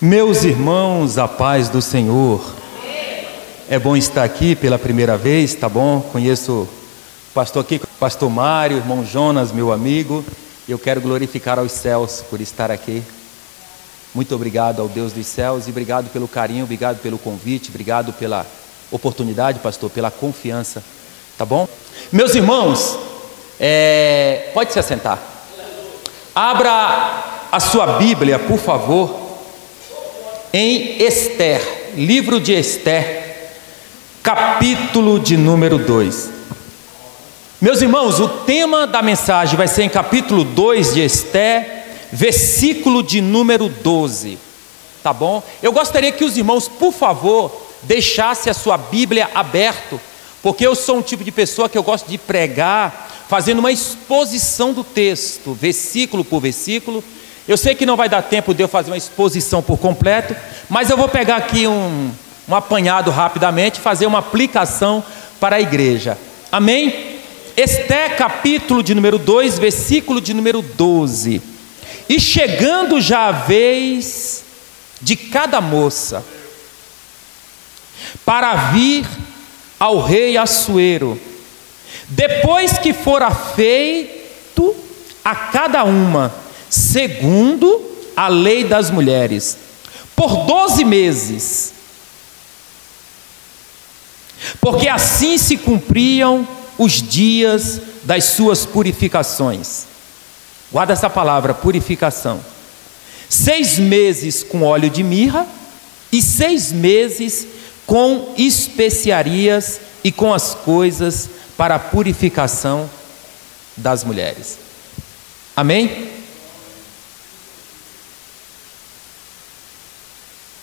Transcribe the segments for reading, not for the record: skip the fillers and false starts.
Meus irmãos, a paz do Senhor. É bom estar aqui pela primeira vez, tá bom? Conheço o pastor aqui, pastor Mário, irmão Jonas, meu amigo. Eu quero glorificar aos céus por estar aqui. Muito obrigado ao Deus dos céus e obrigado pelo carinho, obrigado pelo convite, obrigado pela oportunidade, pastor, pela confiança, tá bom? Meus irmãos, pode se assentar. Abra a sua Bíblia, por favor, em Esther, livro de Esther, capítulo de número 2. Meus irmãos, o tema da mensagem vai ser em capítulo 2 de Esther, versículo de número 12, tá bom? Eu gostaria que os irmãos, por favor, deixassem a sua Bíblia aberta, porque eu sou um tipo de pessoa que eu gosto de pregar, fazendo uma exposição do texto, versículo por versículo. Eu sei que não vai dar tempo de eu fazer uma exposição por completo, mas eu vou pegar aqui um apanhado rapidamente, fazer uma aplicação para a igreja. Amém? Esther, capítulo de número 2, versículo de número 12. E chegando já a vez de cada moça para vir ao rei Assuero, depois que fora feito a cada uma segundo a lei das mulheres, por 12 meses, porque assim se cumpriam os dias das suas purificações. Guarda essa palavra, purificação. 6 meses com óleo de mirra e 6 meses com especiarias e com as coisas para a purificação das mulheres. Amém?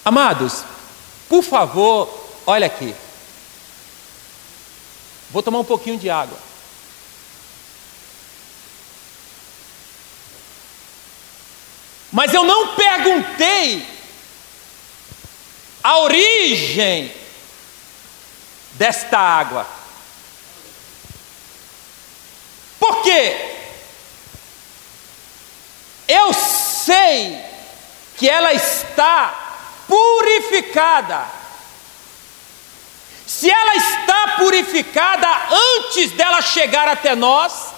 Amados, por favor, olha aqui. Vou tomar um pouquinho de água. Mas eu não perguntei a origem desta água. Por quê? Eu sei que ela está purificada. Se ela está purificada antes dela chegar até nós,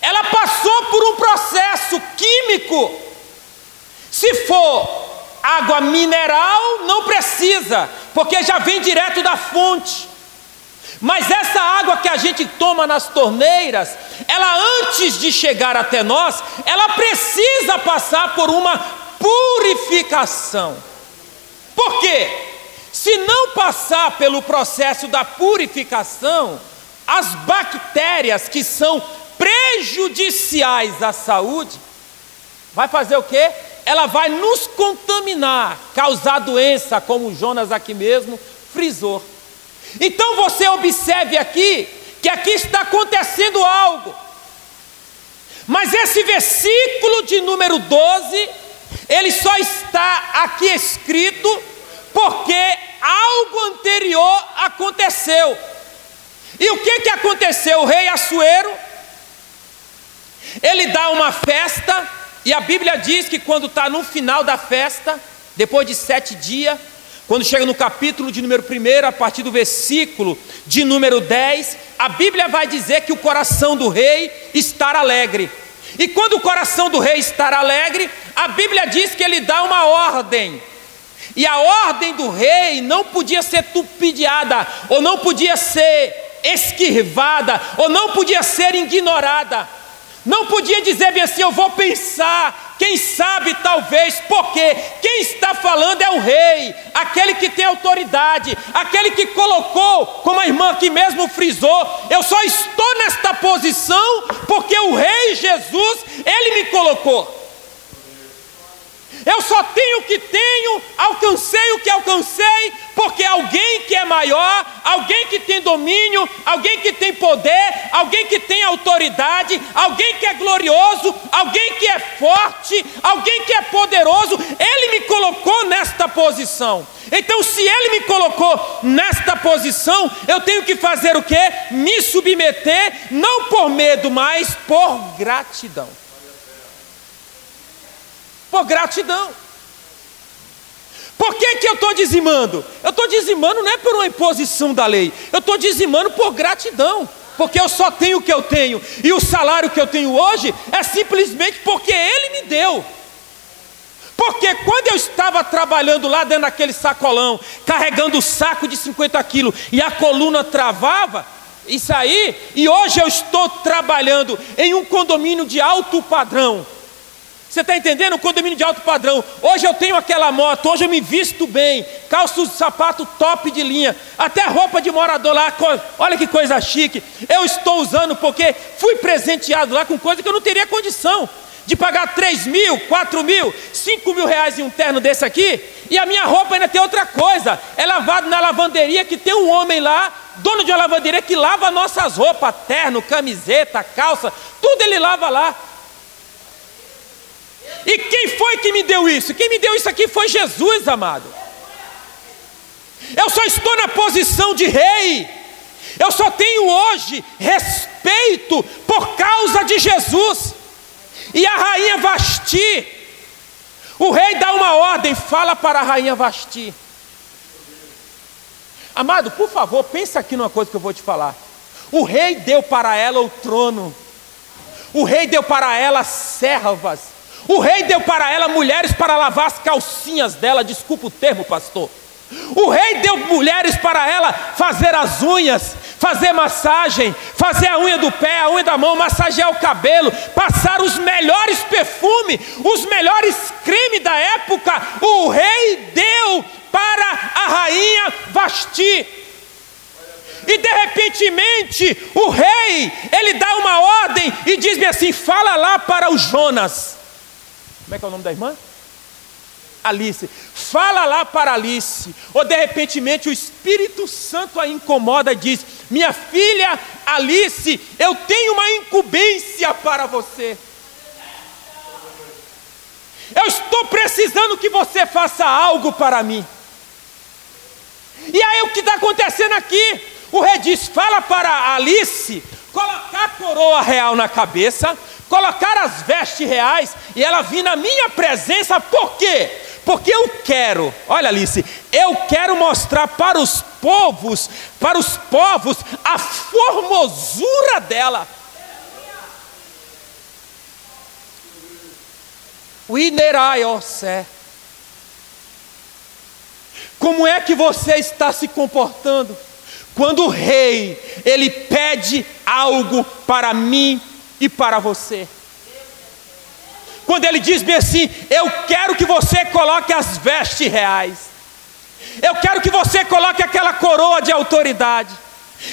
ela passou por um processo químico. Se for água mineral, não precisa, porque já vem direto da fonte. Mas essa água que a gente toma nas torneiras, ela antes de chegar até nós, ela precisa passar por uma purificação. Por quê? Se não passar pelo processo da purificação, as bactérias que são prejudiciais à saúde, vai fazer o quê? Ela vai nos contaminar, causar doença, como o Jonas aqui mesmo frisou. Então você observe aqui, que aqui está acontecendo algo. Mas esse versículo de número 12, ele só está aqui escrito porque algo anterior aconteceu. E o que aconteceu? O rei Assuero, ele dá uma festa, e a Bíblia diz que quando está no final da festa, depois de 7 dias, quando chega no capítulo de número 1, a partir do versículo de número 10, a Bíblia vai dizer que o coração do rei está alegre. E quando o coração do rei está alegre, a Bíblia diz que ele dá uma ordem. E a ordem do rei não podia ser tupidiada, ou não podia ser esquivada, ou não podia ser ignorada. Não podia dizer bem assim, eu vou pensar, quem sabe talvez, porque quem está falando é o rei, aquele que tem autoridade, aquele que colocou, como a irmã aqui mesmo frisou, eu só estou nesta posição porque o rei Jesus, ele me colocou. Eu só tenho o que tenho, alcancei o que alcancei, porque alguém que é maior, alguém que tem domínio, alguém que tem poder, alguém que tem autoridade, alguém que é glorioso, alguém que é forte, alguém que é poderoso, ele me colocou nesta posição. Então, se ele me colocou nesta posição, eu tenho que fazer o quê? Me submeter, não por medo, mas por gratidão. Por gratidão. que eu estou dizimando? Eu estou dizimando não é por uma imposição da lei, eu estou dizimando por gratidão, porque eu só tenho o que eu tenho, e o salário que eu tenho hoje é simplesmente porque Ele me deu. Porque quando eu estava trabalhando lá dentro daquele sacolão, carregando o saco de 50 quilos, e a coluna travava, isso aí, e hoje eu estou trabalhando em um condomínio de alto padrão. Você está entendendo? Um condomínio de alto padrão. Hoje eu tenho aquela moto, hoje eu me visto bem, calço sapato top de linha, até roupa de morador lá, olha que coisa chique. Eu estou usando porque fui presenteado lá com coisa que eu não teria condição de pagar 3 mil, 4 mil, 5 mil reais em um terno desse aqui, e a minha roupa ainda tem outra coisa, é lavado na lavanderia, que tem um homem lá, dono de uma lavanderia, que lava nossas roupas, terno, camiseta, calça, tudo ele lava lá. E quem foi que me deu isso? Quem me deu isso aqui foi Jesus, amado. Eu só estou na posição de rei, eu só tenho hoje respeito por causa de Jesus. E a rainha Vasti, o rei dá uma ordem, fala para a rainha Vasti. Amado, por favor, pensa aqui numa coisa que eu vou te falar. O rei deu para ela o trono, o rei deu para ela servas, o rei deu para ela mulheres para lavar as calcinhas dela, desculpa o termo, pastor. O rei deu mulheres para ela fazer as unhas, fazer massagem, fazer a unha do pé, a unha da mão, massagear o cabelo, passar os melhores perfumes, os melhores cremes da época. O rei deu para a rainha Vasti. E de repentemente o rei, ele dá uma ordem e diz-me assim: fala lá para o Jonas. Como é que é o nome da irmã? Alice, fala lá para Alice. Ou de repentemente o Espírito Santo a incomoda e diz: minha filha Alice, eu tenho uma incumbência para você. Eu estou precisando que você faça algo para mim. E aí o que está acontecendo aqui? O rei diz: fala para Alice colocar a coroa real na cabeça, colocar as vestes reais e ela vir na minha presença. Por quê? Porque eu quero, olha Alice, eu quero mostrar para os povos, a formosura dela. O Ineraiosé. Como é que você está se comportando quando o rei, ele pede algo para mim e para você? Quando ele diz bem assim: eu quero que você coloque as vestes reais, eu quero que você coloque aquela coroa de autoridade,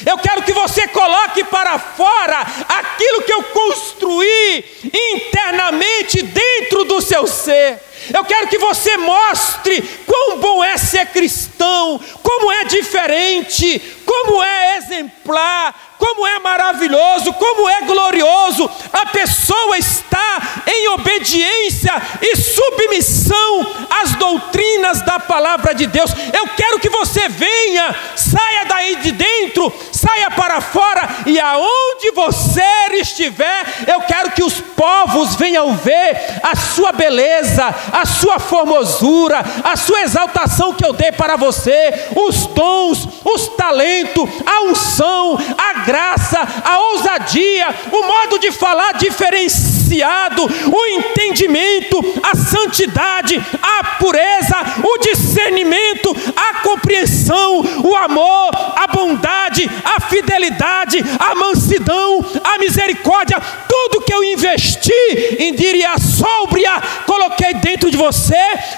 eu quero que você coloque para fora aquilo que eu construí internamente dentro do seu ser. Eu quero que você mostre quão bom é ser cristão, como é diferente, como é exemplar, como é maravilhoso, como é glorioso. A pessoa está em obediência e submissão às doutrinas da palavra de Deus. Eu quero que você venha, saia daí de dentro, saia para fora, e aonde você estiver, eu quero que os povos venham ver a sua beleza, a sua formosura, a sua exaltação que eu dei para você, os dons, os talentos, a unção, a graça, a ousadia, o modo de falar diferenciado, o entendimento, a santidade, a pureza, o discernimento, a compreensão, o amor, a bondade, a fidelidade, a mansidão, a misericórdia. Tudo que eu investi em diria sóbria, coloquei dentro de você.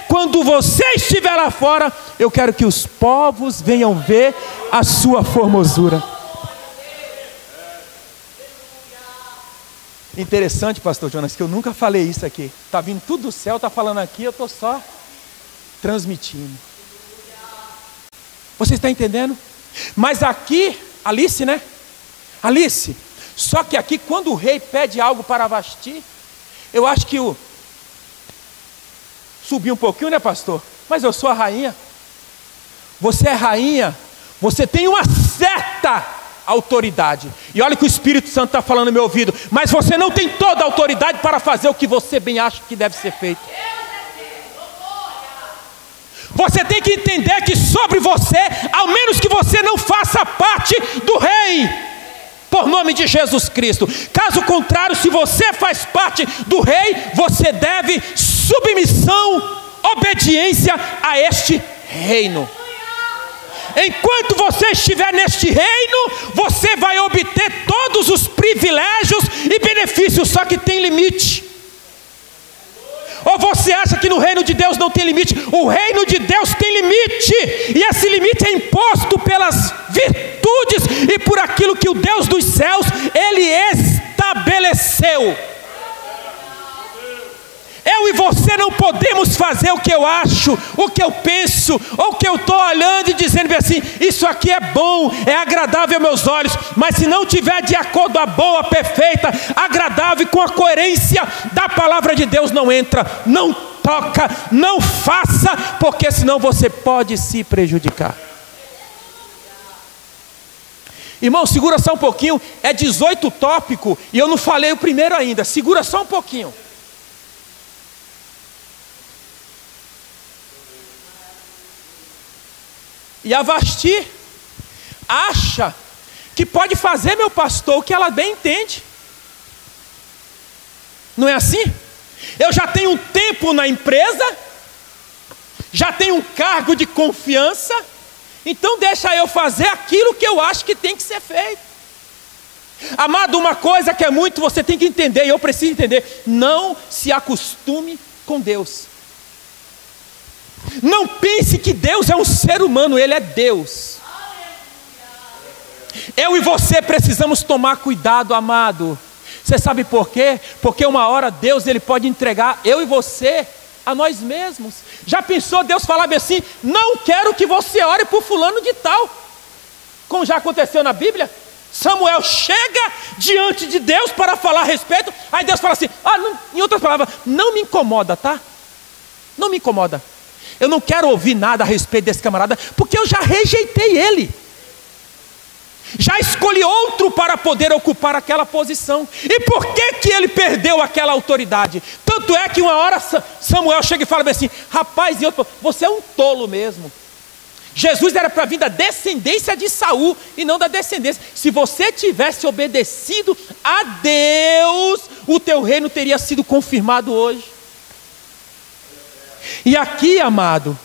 Quando você estiver lá fora, eu quero que os povos venham ver a sua formosura. Interessante, pastor Jonas, que eu nunca falei isso aqui. Está vindo tudo do céu, está falando aqui, eu estou só transmitindo. Você está entendendo? Mas aqui, Alice, né? Alice, só que aqui quando o rei pede algo para Vasti, eu acho que subiu um pouquinho, né, pastor? Mas eu sou a rainha. Você é rainha, você tem uma certa autoridade. E olha que o Espírito Santo está falando no meu ouvido: mas você não tem toda a autoridade para fazer o que você bem acha que deve ser feito. Você tem que entender que sobre você, ao menos que você não faça parte do rei, por nome de Jesus Cristo. Caso contrário, se você faz parte do rei, você deve submissão, obediência a este reino. Enquanto você estiver neste reino, você vai obter todos os privilégios e benefícios, só que tem limite. Ou você acha que no reino de Deus não tem limite? O reino de Deus tem limite, e esse limite é imposto pelas virtudes e por aquilo que o Deus dos céus, Ele estabeleceu. Eu e você não podemos fazer o que eu acho, o que eu penso, ou o que eu estou olhando e dizendo assim, isso aqui é bom, é agradável aos meus olhos, mas se não tiver de acordo a boa, perfeita, agradável e com a coerência da palavra de Deus, não entra, não toca, não faça, porque senão você pode se prejudicar. Irmão, segura só um pouquinho, é 18 tópico e eu não falei o primeiro ainda, segura só um pouquinho. E a Vasti acha que pode fazer, meu pastor, o que ela bem entende. Não é assim? Eu já tenho um tempo na empresa, já tenho um cargo de confiança, então deixa eu fazer aquilo que eu acho que tem que ser feito. Amado, uma coisa que é muito, você tem que entender, e eu preciso entender, não se acostume com Deus. Não pense que Deus é um ser humano, Ele é Deus. Eu e você precisamos tomar cuidado, amado. Você sabe por quê? Porque uma hora Deus, Ele pode entregar eu e você a nós mesmos. Já pensou Deus falar assim, não quero que você ore por fulano de tal, como já aconteceu na Bíblia? Samuel chega diante de Deus para falar a respeito, aí Deus fala assim, não, em outras palavras, não me incomoda, tá? Não me incomoda. Eu não quero ouvir nada a respeito desse camarada, porque eu já rejeitei ele. Já escolhi outro para poder ocupar aquela posição. E por que que ele perdeu aquela autoridade? Tanto é que uma hora Samuel chega e fala assim, rapaz, você é um tolo mesmo. Jesus era para vir da descendência de Saul e não da descendência. Se você tivesse obedecido a Deus, o teu reino teria sido confirmado hoje. E aqui, amado,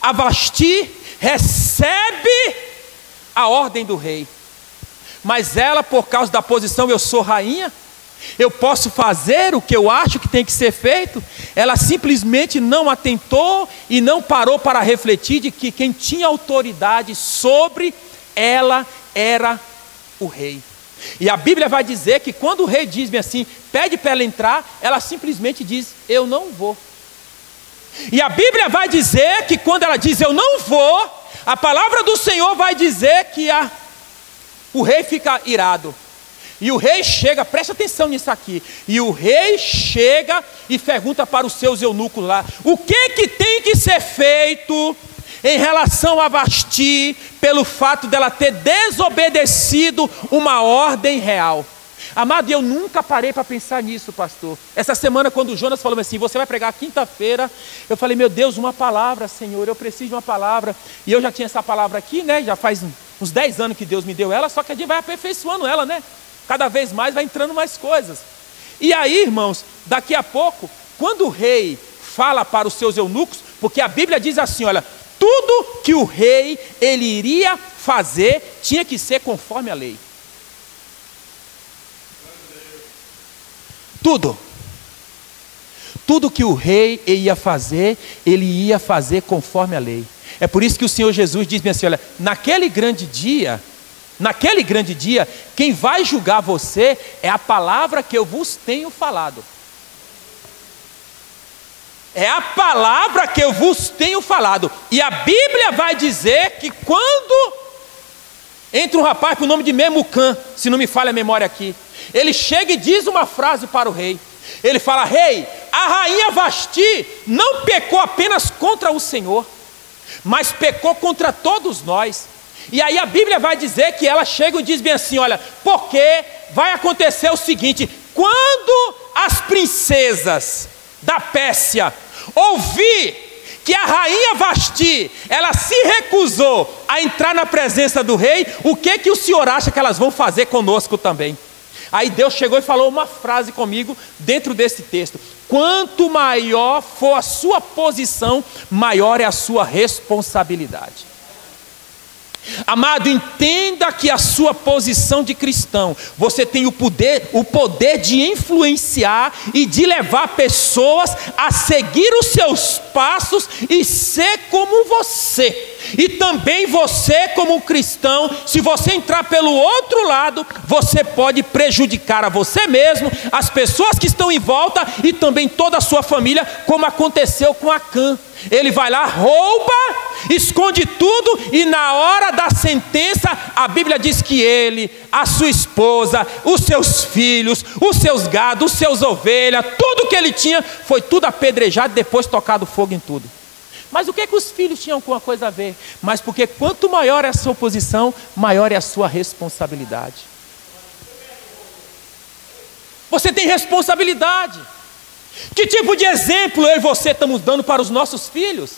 a Vasti recebe a ordem do rei, mas ela, por causa da posição, eu sou rainha, eu posso fazer o que eu acho que tem que ser feito, ela simplesmente não atentou e não parou para refletir de que quem tinha autoridade sobre ela era o rei. E a Bíblia vai dizer que quando o rei diz assim, pede para ela entrar, ela simplesmente diz, eu não vou. E a Bíblia vai dizer que quando ela diz eu não vou, a palavra do Senhor vai dizer que o rei fica irado. E o rei chega, presta atenção nisso aqui, e o rei chega e pergunta para os seus eunucos lá, o que tem que ser feito em relação a Vasti, pelo fato dela ter desobedecido uma ordem real. Amado, eu nunca parei para pensar nisso, pastor. Essa semana, quando o Jonas falou assim, você vai pregar quinta-feira, eu falei, meu Deus, uma palavra, Senhor, eu preciso de uma palavra. E eu já tinha essa palavra aqui, né? Já faz uns 10 anos que Deus me deu ela, só que a gente vai aperfeiçoando ela, né? Cada vez mais vai entrando mais coisas. E aí, irmãos, daqui a pouco, quando o rei fala para os seus eunucos, porque a Bíblia diz assim, olha, tudo que o rei, ele iria fazer, tinha que ser conforme a lei. Tudo que o rei ia fazer, ele ia fazer conforme a lei. É por isso que o Senhor Jesus diz assim, olha, naquele grande dia, quem vai julgar você é a palavra que eu vos tenho falado. É a palavra que eu vos tenho falado. E a Bíblia vai dizer que quando entra um rapaz com o nome de Memucã, se não me falha a memória aqui, ele chega e diz uma frase para o rei. Ele fala, rei, a rainha Vasti não pecou apenas contra o Senhor, mas pecou contra todos nós. E aí a Bíblia vai dizer que ela chega e diz bem assim, olha, porque vai acontecer o seguinte, quando as princesas da Pérsia ouvir que a rainha Vasti, ela se recusou a entrar na presença do rei, o que o senhor acha que elas vão fazer conosco também? Aí Deus chegou e falou uma frase comigo dentro desse texto: quanto maior for a sua posição, maior é a sua responsabilidade. Amado, entenda que a sua posição de cristão, você tem o poder de influenciar e de levar pessoas a seguir os seus passos e ser como você. E também você, como cristão, se você entrar pelo outro lado, você pode prejudicar a você mesmo, as pessoas que estão em volta e também toda a sua família, como aconteceu com Acã. Ele vai lá, rouba, esconde tudo, e na hora da sentença, a Bíblia diz que ele, a sua esposa, os seus filhos, os seus gados, os seus ovelhas, tudo que ele tinha, foi tudo apedrejado e depois tocado fogo em tudo. Mas o que os filhos tinham com a coisa a ver? Mas porque quanto maior é a sua posição, maior é a sua responsabilidade. Você tem responsabilidade. Que tipo de exemplo eu e você estamos dando para os nossos filhos?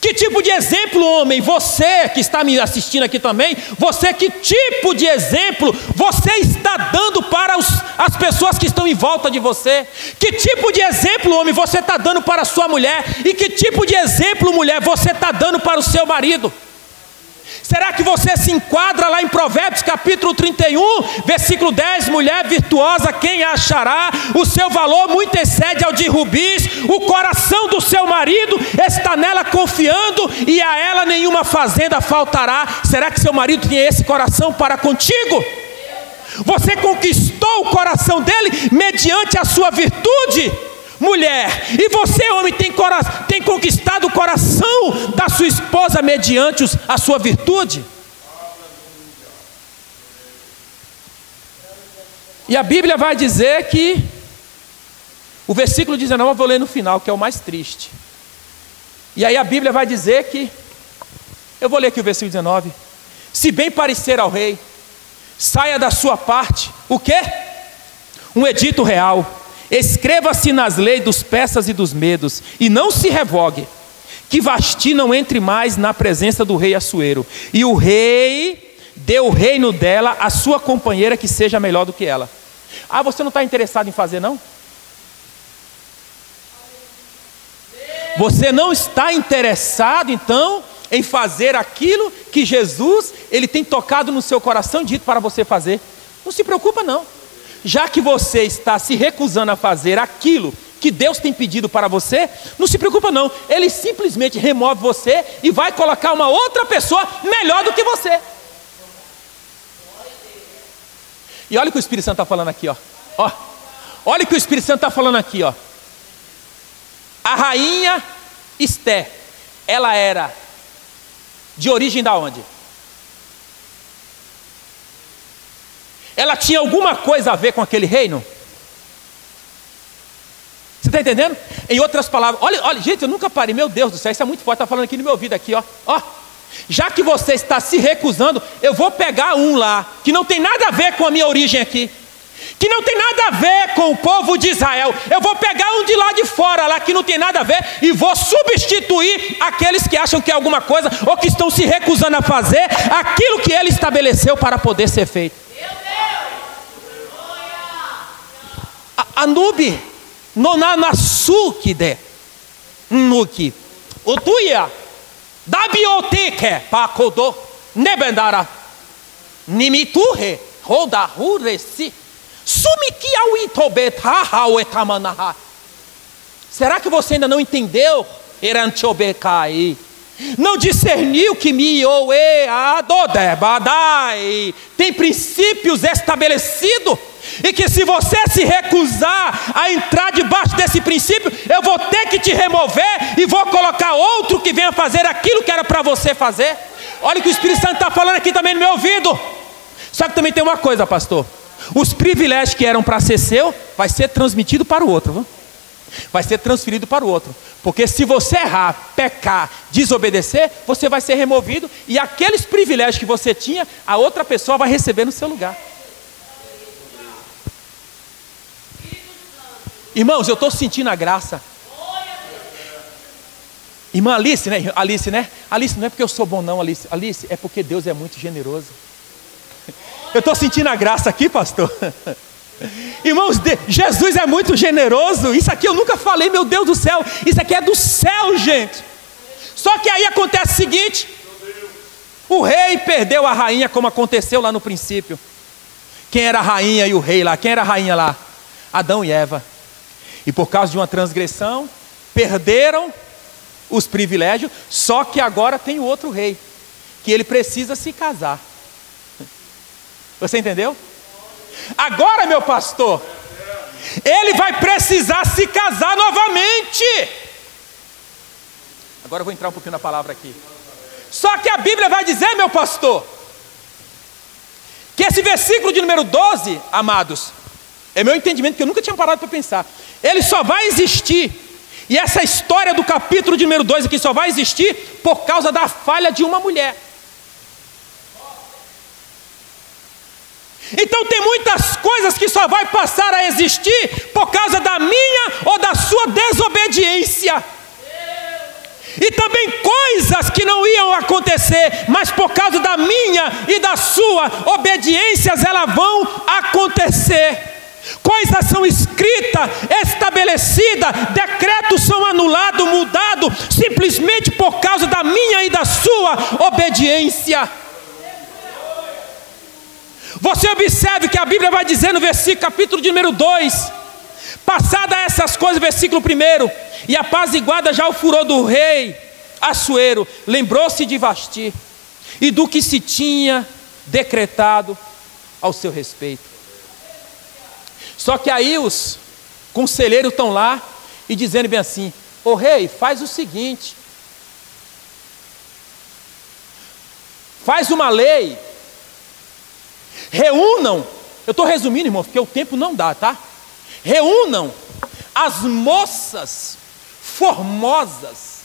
Que tipo de exemplo, homem, você que está me assistindo aqui também, você, que tipo de exemplo você está dando para as pessoas que estão em volta de você? Que tipo de exemplo, homem, você está dando para a sua mulher? E que tipo de exemplo, mulher, você está dando para o seu marido? Será que você se enquadra lá em Provérbios capítulo 31, versículo 10, mulher virtuosa, quem a achará? O seu valor muito excede ao de rubis, o coração do seu marido está nela confiando, e a ela nenhuma fazenda faltará. Será que seu marido tem esse coração para contigo? Você conquistou o coração dele mediante a sua virtude? Mulher, e você, homem, tem conquistado o coração da sua esposa mediante a sua virtude? E a Bíblia vai dizer que, o versículo 19 eu vou ler no final, que é o mais triste. E aí a Bíblia vai dizer que, eu vou ler aqui o versículo 19: se bem parecer ao rei, saia da sua parte, o quê? Um edito real. Escreva-se nas leis dos persas e dos medos, e não se revogue, que Vasti não entre mais na presença do rei Assuero, e o rei dê o reino dela à sua companheira, que seja melhor do que ela. Ah, você não está interessado em fazer, não? Você não está interessado, então, em fazer aquilo que Jesus, ele tem tocado no seu coração e dito para você fazer? Não se preocupa, não. Já que você está se recusando a fazer aquilo que Deus tem pedido para você, não se preocupa não, Ele simplesmente remove você e vai colocar uma outra pessoa melhor do que você. E olha o que o Espírito Santo está falando aqui, ó. Olha o que o Espírito Santo está falando aqui, ó. A rainha Esté, ela era de origem da onde? Ela tinha alguma coisa a ver com aquele reino? Você está entendendo? Em outras palavras, olha, gente, eu nunca parei, meu Deus do céu, isso é muito forte, está falando aqui no meu ouvido aqui, ó. Já que você está se recusando, eu vou pegar um lá, que não tem nada a ver com a minha origem aqui, que não tem nada a ver com o povo de Israel. Eu vou pegar um de lá de fora, lá que não tem nada a ver, e vou substituir aqueles que acham que é alguma coisa, ou que estão se recusando a fazer aquilo que ele estabeleceu para poder ser feito. Anubi, nonanasukide, nuki, utuia, dabioteke, pakodo, nebendara, nimituhe, rodahuresi, sumiki auitobetaha etamanaha. Será que você ainda não entendeu? Eranchobekai. Não discerniu que mioe adodebadai tem princípios estabelecidos, e que se você se recusar a entrar debaixo desse princípio, eu vou ter que te remover e vou colocar outro que venha fazer aquilo que era para você fazer. Olha o que o Espírito Santo está falando aqui também no meu ouvido. Só que também tem uma coisa, pastor: os privilégios que eram para ser seu, vai ser transmitido para o outro, viu? Vai ser transferido para o outro, porque se você errar, pecar, desobedecer, você vai ser removido, e aqueles privilégios que você tinha, a outra pessoa vai receber no seu lugar. Irmãos, eu estou sentindo a graça. Irmã Alice, né? Alice, né? Alice, não é porque eu sou bom não, Alice. Alice, é porque Deus é muito generoso. Eu estou sentindo a graça aqui, pastor. Irmãos, Jesus é muito generoso. Isso aqui eu nunca falei, meu Deus do céu. Isso aqui é do céu, gente. Só que aí acontece o seguinte: o rei perdeu a rainha, como aconteceu lá no princípio. Quem era a rainha e o rei lá? Quem era a rainha lá? Adão e Eva. E por causa de uma transgressão, perderam os privilégios. Só que agora tem o outro rei, que ele precisa se casar. Você entendeu? Agora, meu pastor, ele vai precisar se casar novamente. Agora eu vou entrar um pouquinho na palavra aqui. Só que a Bíblia vai dizer, meu pastor, que esse versículo de número 12, amados, é meu entendimento, que eu nunca tinha parado para pensar. Ele só vai existir, e essa história do capítulo de número 2 aqui só vai existir por causa da falha de uma mulher. Então tem muitas coisas que só vai passar a existir por causa da minha ou da sua desobediência. E também coisas que não iam acontecer, mas por causa da minha e da sua obediências, elas vão acontecer. Coisas são escritas, estabelecidas, decretos são anulados, mudados, simplesmente por causa da minha e da sua obediência. Você observe que a Bíblia vai dizer no versículo, capítulo de número 2, passada essas coisas, versículo 1, e apaziguada já o furor do rei Assuero, lembrou-se de Vasti e do que se tinha decretado ao seu respeito. Só que aí os conselheiros estão lá e dizendo bem assim: ô rei, faz o seguinte, faz uma lei, reúnam, eu estou resumindo, irmão, porque o tempo não dá, tá? Reúnam as moças formosas,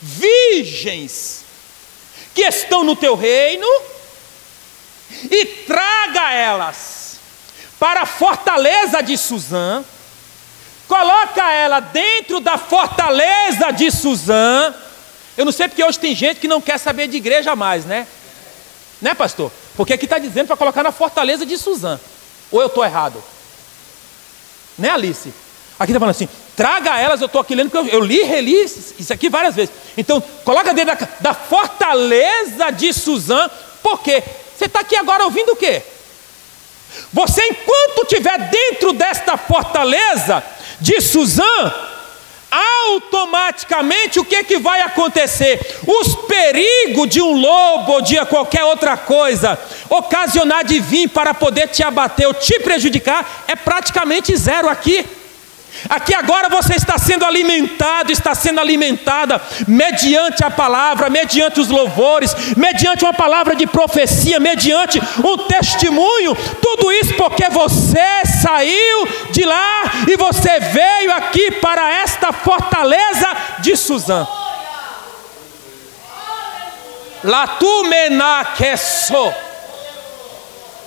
virgens, que estão no teu reino, e traga elas para a fortaleza de Suzã, coloca ela dentro da fortaleza de Suzã. Eu não sei porque hoje tem gente que não quer saber de igreja mais, né? Né, pastor? Porque aqui está dizendo para colocar na fortaleza de Suzã. Ou eu estou errado? Né, Alice? Aqui está falando assim, traga elas, eu estou aqui lendo, porque eu li e reli isso aqui várias vezes. Então, coloca dentro da fortaleza de Suzã. Por quê? Você está aqui agora ouvindo o quê? Você, enquanto estiver dentro desta fortaleza de Suzã, automaticamente o que vai acontecer? Os perigos de um lobo ou de qualquer outra coisa ocasionar de vir para poder te abater ou te prejudicar é praticamente zero aqui. Aqui agora você está sendo alimentado, está sendo alimentada mediante a palavra, mediante os louvores, mediante uma palavra de profecia, mediante um testemunho. Tudo isso porque você saiu de lá e você veio aqui para esta fortaleza de Suzã. La tu mena queso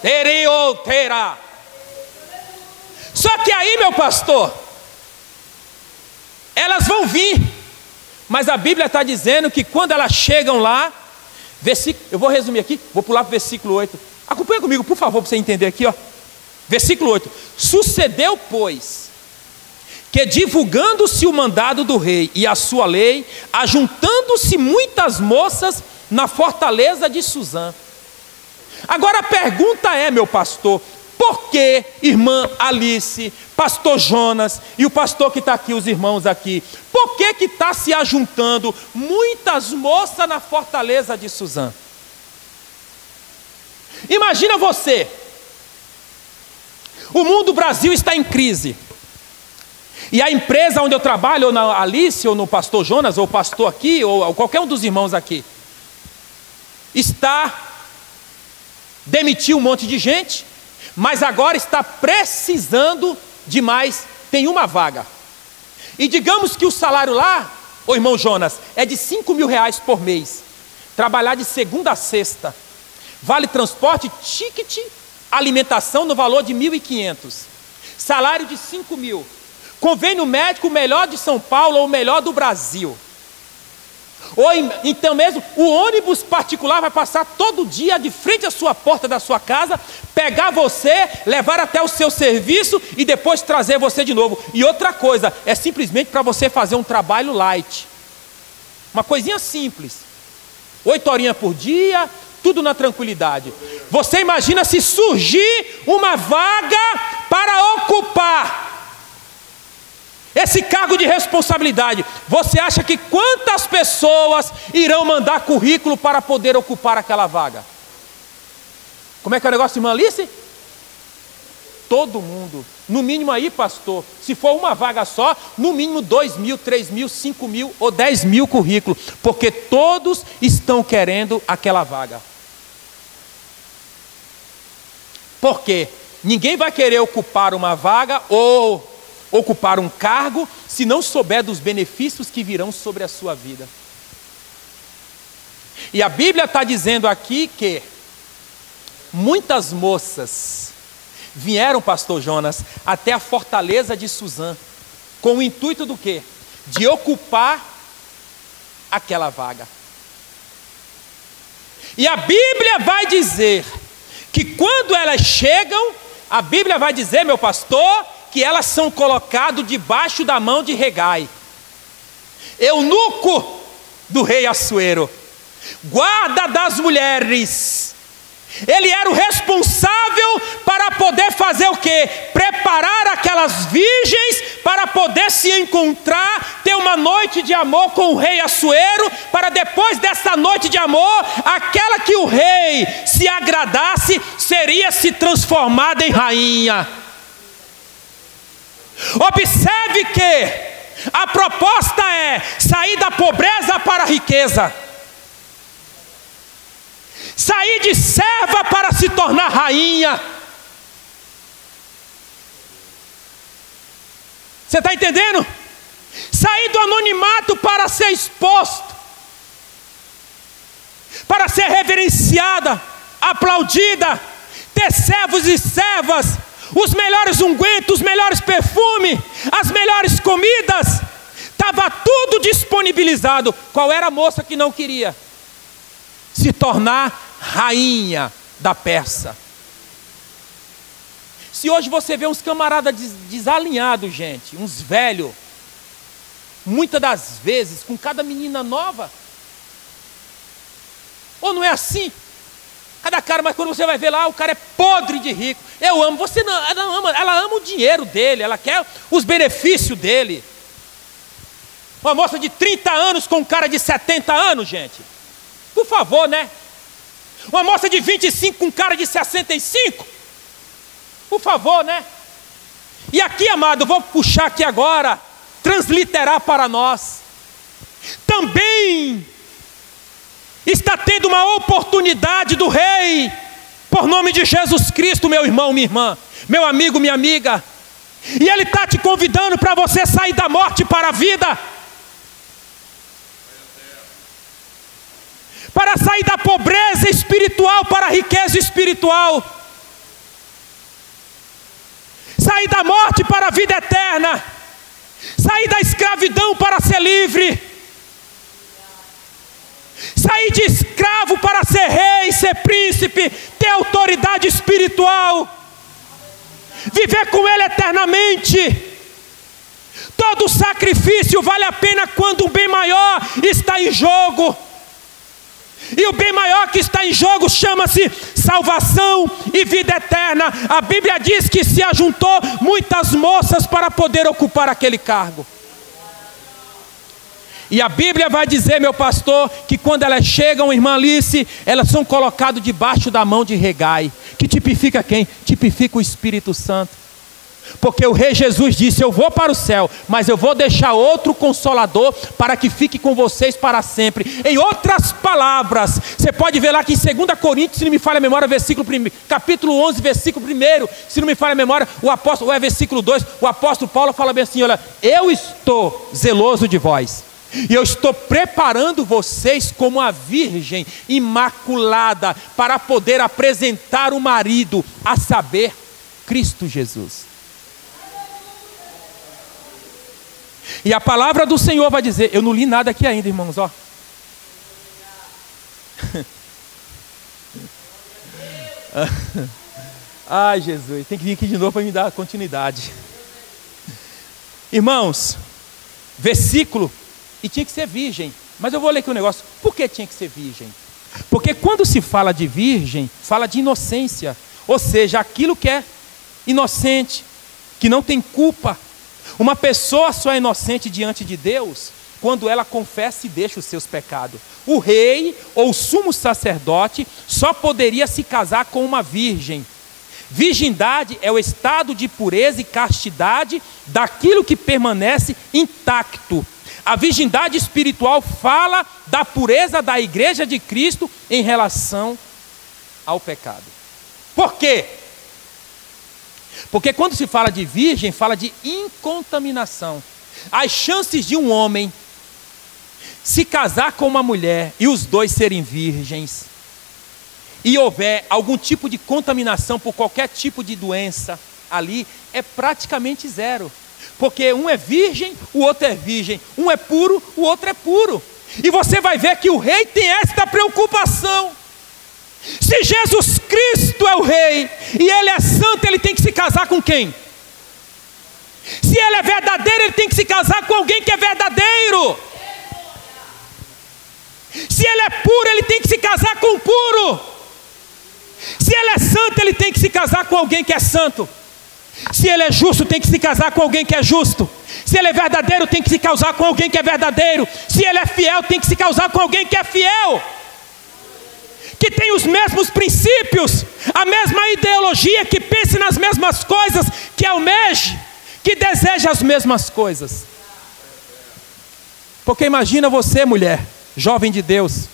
teriotera. Só que aí, meu pastor, elas vão vir, mas a Bíblia está dizendo que quando elas chegam lá, eu vou resumir aqui, vou pular para o versículo 8. Acompanha comigo, por favor, para você entender aqui, ó. Versículo 8. Sucedeu, pois, que divulgando-se o mandado do rei e a sua lei, ajuntando-se muitas moças na fortaleza de Suzã. Agora a pergunta é, meu pastor, por que, irmã Alice, pastor Jonas e o pastor que está aqui, os irmãos aqui, por que está se ajuntando muitas moças na fortaleza de Suzã? Imagina você, o mundo, o Brasil está em crise, e a empresa onde eu trabalho, ou na Alice, ou no pastor Jonas, ou o pastor aqui, ou qualquer um dos irmãos aqui, demitiu um monte de gente, mas agora está precisando de mais, tem uma vaga. E digamos que o salário lá, ô irmão Jonas, é de 5 mil reais por mês. Trabalhar de segunda a sexta. Vale transporte, ticket, alimentação no valor de 1.500. Salário de 5 mil. Convênio médico, o melhor de São Paulo ou o melhor do Brasil. Ou então mesmo, o ônibus particular vai passar todo dia de frente à sua porta da sua casa, pegar você, levar até o seu serviço e depois trazer você de novo. E outra coisa, é simplesmente para você fazer um trabalho light. Uma coisinha simples. 8 horinhas por dia, tudo na tranquilidade. Você imagina se surgir uma vaga para ocupar esse cargo de responsabilidade. Você acha que quantas pessoas irão mandar currículo para poder ocupar aquela vaga? Como é que é o negócio, irmã Alice? Todo mundo. No mínimo aí, pastor, se for uma vaga só, no mínimo 2.000, 3.000, 5.000 ou 10.000 currículos. Porque todos estão querendo aquela vaga. Por quê? Ninguém vai querer ocupar uma vaga ou ocupar um cargo se não souber dos benefícios que virão sobre a sua vida. E a Bíblia está dizendo aqui que muitas moças vieram, pastor Jonas, até a fortaleza de Suzã, com o intuito do quê? De ocupar aquela vaga. E a Bíblia vai dizer que quando elas chegam, a Bíblia vai dizer, meu pastor, que elas são colocadas debaixo da mão de Hegai, eunuco do rei Assuero, guarda das mulheres. Ele era o responsável para poder fazer o quê? Preparar aquelas virgens para poder se encontrar, ter uma noite de amor com o rei Assuero, para depois dessa noite de amor, aquela que o rei se agradasse, seria se transformada em rainha. Observe que a proposta é sair da pobreza para a riqueza, sair de serva para se tornar rainha. Você está entendendo? Sair do anonimato para ser exposto, para ser reverenciada, aplaudida, ter servos e servas, os melhores ungüentos, os melhores perfumes, as melhores comidas, estava tudo disponibilizado. Qual era a moça que não queria? Se tornar rainha da Pérsia. Se hoje você vê uns camaradas desalinhados, gente, uns velhos, muitas das vezes com cada menina nova, ou não é assim? Cada cara, mas quando você vai ver lá, o cara é podre de rico. Eu amo, você não, ela ama o dinheiro dele, ela quer os benefícios dele. Uma moça de 30 anos com um cara de 70 anos, gente. Por favor, né? Uma moça de 25 com um cara de 65. Por favor, né? E aqui, amado, eu vou puxar aqui agora, transliterar para nós. Também está tendo uma oportunidade do rei, por nome de Jesus Cristo, meu irmão, minha irmã, meu amigo, minha amiga. E ele está te convidando para você sair da morte para a vida, para sair da pobreza espiritual para a riqueza espiritual, sair da morte para a vida eterna, sair da escravidão para ser livre, sair de escravo para ser rei, ser príncipe, ter autoridade espiritual, viver com ele eternamente. Todo sacrifício vale a pena quando um bem maior está em jogo. E o bem maior que está em jogo chama-se salvação e vida eterna. A Bíblia diz que se ajuntou muitas moças para poder ocupar aquele cargo. E a Bíblia vai dizer, meu pastor, que quando elas chegam, irmã Alice, elas são colocadas debaixo da mão de Hegai, que tipifica quem? Tipifica o Espírito Santo. Porque o rei Jesus disse, eu vou para o céu, mas eu vou deixar outro consolador para que fique com vocês para sempre. Em outras palavras, você pode ver lá que em 2 Coríntios, se não me falha a memória, capítulo 11, versículo 1, se não me falha a memória, o apóstolo, ou é versículo 2, o apóstolo Paulo fala bem assim, olha, eu estou zeloso de vós, e eu estou preparando vocês como a virgem imaculada, para poder apresentar o marido, a saber, Cristo Jesus. E a palavra do Senhor vai dizer, eu não li nada aqui ainda, irmãos, ó. Ai, Jesus, tem que vir aqui de novo para me dar continuidade. Irmãos, versículo, e tinha que ser virgem. Mas eu vou ler aqui um negócio. Por que tinha que ser virgem? Porque quando se fala de virgem, fala de inocência. Ou seja, aquilo que é inocente, que não tem culpa. Uma pessoa só é inocente diante de Deus quando ela confessa e deixa os seus pecados. O rei ou o sumo sacerdote só poderia se casar com uma virgem. Virgindade é o estado de pureza e castidade daquilo que permanece intacto. A virgindade espiritual fala da pureza da igreja de Cristo em relação ao pecado. Por quê? Porque quando se fala de virgem, fala de incontaminação. As chances de um homem se casar com uma mulher e os dois serem virgens, e houver algum tipo de contaminação por qualquer tipo de doença ali, é praticamente zero. Porque um é virgem, o outro é virgem. Um é puro, o outro é puro. E você vai ver que o rei tem esta preocupação. Se Jesus Cristo é o rei e ele é santo, ele tem que se casar com quem? Se ele é verdadeiro, ele tem que se casar com alguém que é verdadeiro. Se ele é puro, ele tem que se casar com o puro. Se ele é santo, ele tem que se casar com alguém que é santo. Se ele é justo, tem que se casar com alguém que é justo. Se ele é verdadeiro, tem que se casar com alguém que é verdadeiro. Se ele é fiel, tem que se casar com alguém que é fiel, que tem os mesmos princípios, a mesma ideologia, que pense nas mesmas coisas, que almeje, que deseja as mesmas coisas. Porque imagina você, mulher, jovem de Deus,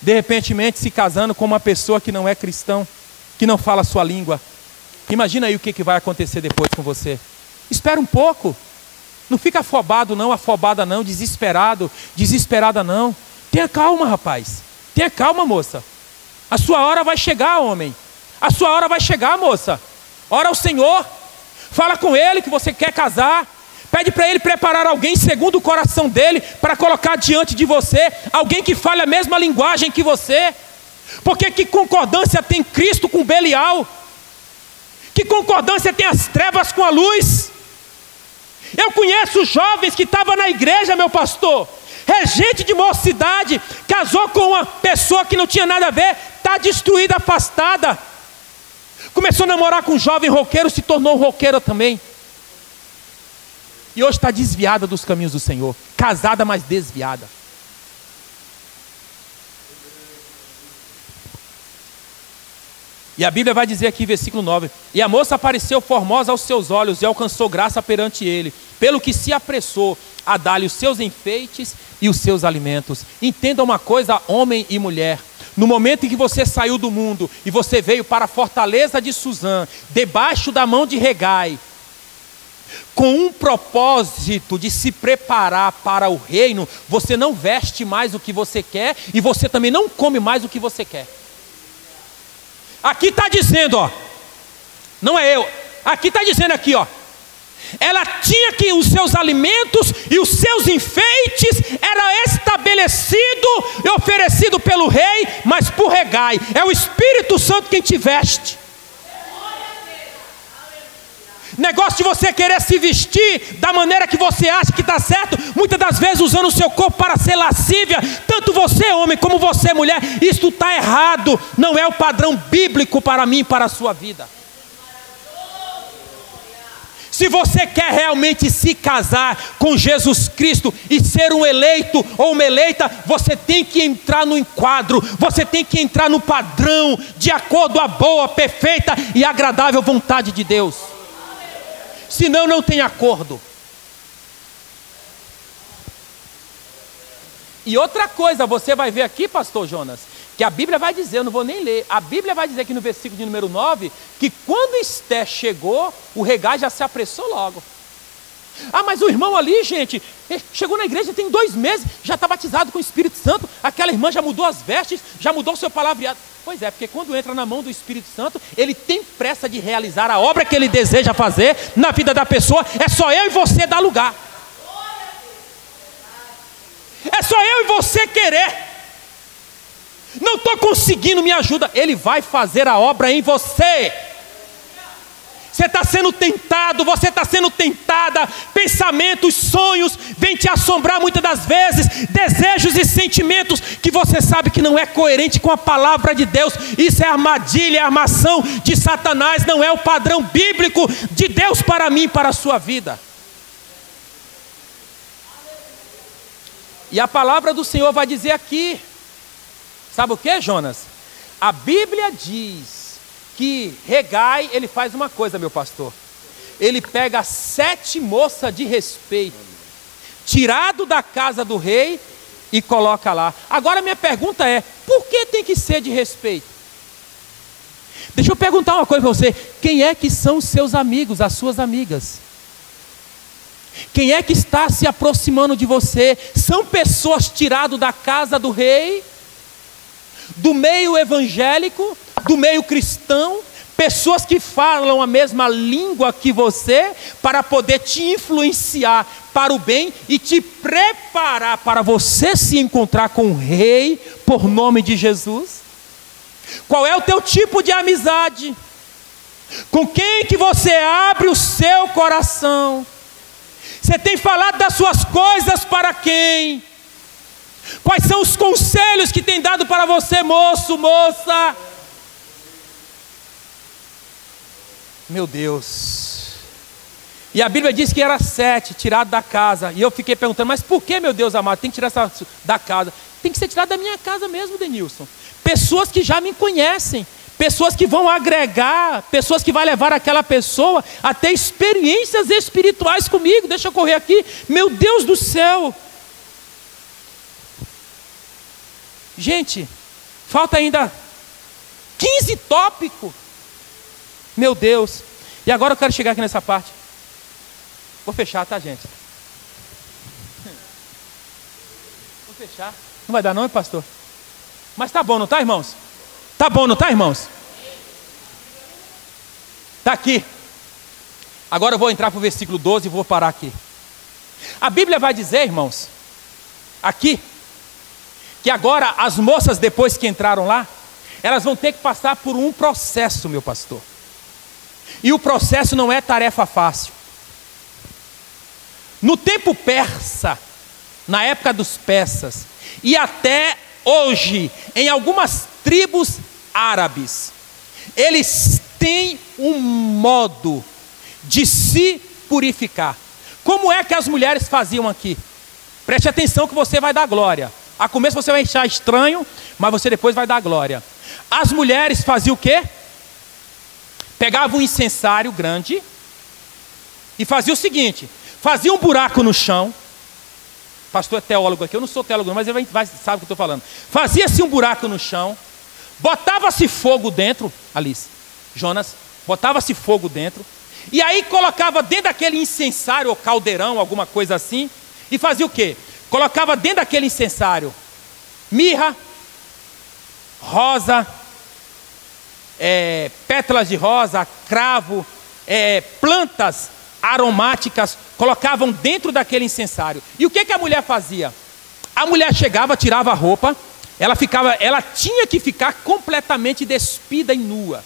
de repente se casando com uma pessoa que não é cristão, que não fala a sua língua. Imagina aí o que vai acontecer depois com você. Espera um pouco. Não fica afobado não, afobada não, desesperado, desesperada não. Tenha calma, rapaz. Tenha calma, moça. A sua hora vai chegar, homem. A sua hora vai chegar, moça. Ora ao Senhor. Fala com Ele que você quer casar. Pede para Ele preparar alguém segundo o coração dEle para colocar diante de você. Alguém que fale a mesma linguagem que você. Porque que concordância tem Cristo com Belial? Que concordância tem as trevas com a luz? Eu conheço jovens que estavam na igreja, meu pastor, regente de mocidade, casou com uma pessoa que não tinha nada a ver, está destruída, afastada. Começou a namorar com um jovem roqueiro, se tornou roqueira também. E hoje está desviada dos caminhos do Senhor, casada, mas desviada. E a Bíblia vai dizer aqui, versículo 9: e a moça apareceu formosa aos seus olhos e alcançou graça perante ele, pelo que se apressou a dar-lhe os seus enfeites e os seus alimentos. Entenda uma coisa, homem e mulher: no momento em que você saiu do mundo e você veio para a fortaleza de Suzã, debaixo da mão de Regai, com um propósito de se preparar para o reino, você não veste mais o que você quer e você também não come mais o que você quer. Aqui está dizendo, ó, não é eu, aqui está dizendo aqui, ó, ela tinha que os seus alimentos e os seus enfeites era estabelecido e oferecido pelo rei, mas por Regai, é o Espírito Santo quem te veste. Negócio de você querer se vestir da maneira que você acha que está certo, muitas das vezes usando o seu corpo para ser lascívia, tanto você homem como você mulher, isso está errado, não é o padrão bíblico para mim e para a sua vida. Se você quer realmente se casar com Jesus Cristo e ser um eleito ou uma eleita, você tem que entrar no enquadro, você tem que entrar no padrão, de acordo à boa, perfeita e agradável vontade de Deus. Senão não tem acordo. E outra coisa, você vai ver aqui, pastor Jonas, que a Bíblia vai dizer, eu não vou nem ler, a Bíblia vai dizer aqui no versículo de número 9, que quando Esté chegou, o Regai já se apressou logo. Ah, mas o irmão ali, gente, chegou na igreja tem 2 meses, já está batizado com o Espírito Santo, aquela irmã já mudou as vestes, já mudou o seu palavreado. Pois é, porque quando entra na mão do Espírito Santo, ele tem pressa de realizar a obra que ele deseja fazer na vida da pessoa. É só eu e você dar lugar. É só eu e você querer. estou conseguindo, me ajuda. Ele vai fazer a obra em você. Você está sendo tentado, você está sendo tentada, pensamentos, sonhos, vêm te assombrar muitas das vezes, desejos e sentimentos que você sabe que não é coerente com a palavra de Deus. Isso é armadilha, é armação de Satanás, não é o padrão bíblico de Deus para mim e para a sua vida. E a palavra do Senhor vai dizer aqui, sabe o que, Jonas? A Bíblia diz que Hegai, ele faz uma coisa, meu pastor. Ele pega 7 moças de respeito, tirado da casa do rei, e coloca lá. Agora minha pergunta é, por que tem que ser de respeito? Deixa eu perguntar uma coisa para você. Quem é que são os seus amigos, as suas amigas? Quem é que está se aproximando de você? São pessoas tiradas da casa do rei? Do meio evangélico, do meio cristão, pessoas que falam a mesma língua que você, para poder te influenciar para o bem e te preparar para você se encontrar com o rei, por nome de Jesus? Qual é o teu tipo de amizade? Com quem que você abre o seu coração? Você tem falado das suas coisas para quem? Quais são os conselhos que tem dado para você, moço, moça? Meu Deus. E a Bíblia diz que era 7, tirado da casa. E eu fiquei perguntando, mas por que, meu Deus amado, tem que tirar essa da casa? Tem que ser tirado da minha casa mesmo, Denilson. Pessoas que já me conhecem, pessoas que vão agregar, pessoas que vão levar aquela pessoa a ter experiências espirituais comigo. Deixa eu correr aqui. Meu Deus do céu. Gente, falta ainda 15 tópicos. Meu Deus. E agora eu quero chegar aqui nessa parte. Vou fechar, tá, gente? Vou fechar. Não vai dar não, pastor? Mas tá bom, não tá, irmãos? Tá bom, não tá, irmãos? Tá aqui. Agora eu vou entrar para o versículo 12 e vou parar aqui. A Bíblia vai dizer, irmãos, aqui, que agora as moças, depois que entraram lá, elas vão ter que passar por um processo, meu pastor. E o processo não é tarefa fácil. No tempo persa, na época dos persas, e até hoje, em algumas tribos árabes, eles têm um modo de se purificar. Como é que as mulheres faziam aqui? Preste atenção que você vai dar glória. A começo você vai achar estranho, mas você depois vai dar glória. As mulheres faziam o quê? Pegavam um incensário grande e faziam o seguinte: fazia um buraco no chão. Pastor é teólogo aqui, eu não sou teólogo, mas ele sabe o que eu estou falando. Fazia-se um buraco no chão, botava-se fogo dentro, Alice, Jonas, botava-se fogo dentro, e aí colocava dentro daquele incensário, ou caldeirão, alguma coisa assim, e fazia o quê? Colocava dentro daquele incensário mirra, rosa, pétalas de rosa, cravo, plantas aromáticas, colocavam dentro daquele incensário. E o que a mulher fazia? A mulher chegava, tirava a roupa, ela tinha que ficar completamente despida e nua.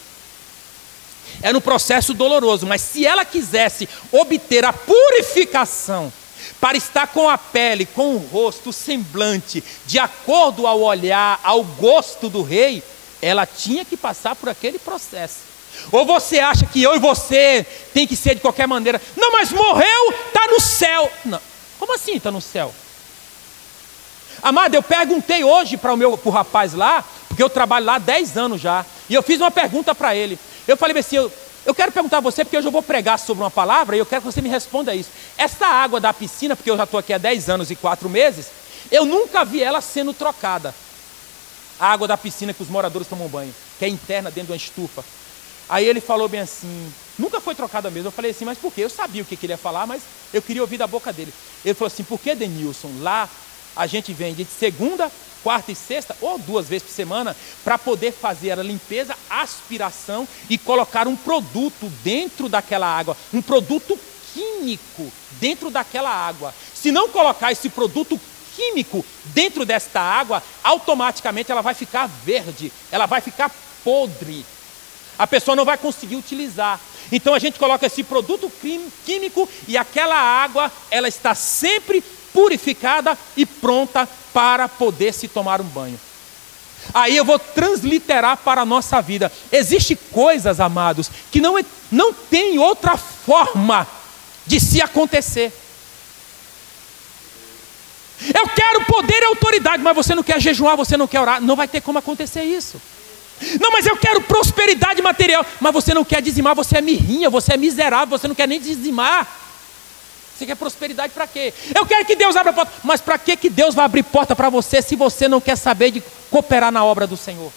Era um processo doloroso, mas se ela quisesse obter a purificação, para estar com a pele, com o rosto, o semblante, de acordo ao olhar, ao gosto do rei, ela tinha que passar por aquele processo. Ou você acha que eu e você tem que ser de qualquer maneira? Não, mas morreu, está no céu. Não. Como assim está no céu? Amado, eu perguntei hoje para o rapaz lá, porque eu trabalho lá há 10 anos já, e eu fiz uma pergunta para ele. Eu falei assim, eu quero perguntar a você, porque hoje eu vou pregar sobre uma palavra, e eu quero que você me responda isso. Essa água da piscina, porque eu já estou aqui há 10 anos e 4 meses, eu nunca vi ela sendo trocada. A água da piscina que os moradores tomam banho, que é interna dentro de uma estufa. Aí ele falou bem assim, nunca foi trocada mesmo. Eu falei assim, mas por quê? Eu sabia o que ele ia falar, mas eu queria ouvir da boca dele. Ele falou assim, por que, Denilson, lá a gente vem de segunda, quarta e sexta, ou 2 vezes por semana, para poder fazer a limpeza, aspiração e colocar um produto dentro daquela água, um produto químico dentro daquela água. Se não colocar esse produto químico dentro desta água, automaticamente ela vai ficar verde, ela vai ficar podre. A pessoa não vai conseguir utilizar. Então a gente coloca esse produto químico e aquela água, ela está sempre purificada e pronta para poder se tomar um banho. Aí eu vou transliterar para a nossa vida. Existem coisas, amados, que não tem outra forma de se acontecer. Eu quero poder e autoridade, mas você não quer jejuar, você não quer orar, não vai ter como acontecer isso. Não, mas eu quero prosperidade material, mas você não quer dizimar, você é mirrinha, você é miserável, você não quer nem dizimar. Você quer prosperidade para quê? Eu quero que Deus abra a porta, mas para que Deus vai abrir porta para você se você não quer saber de cooperar na obra do Senhor?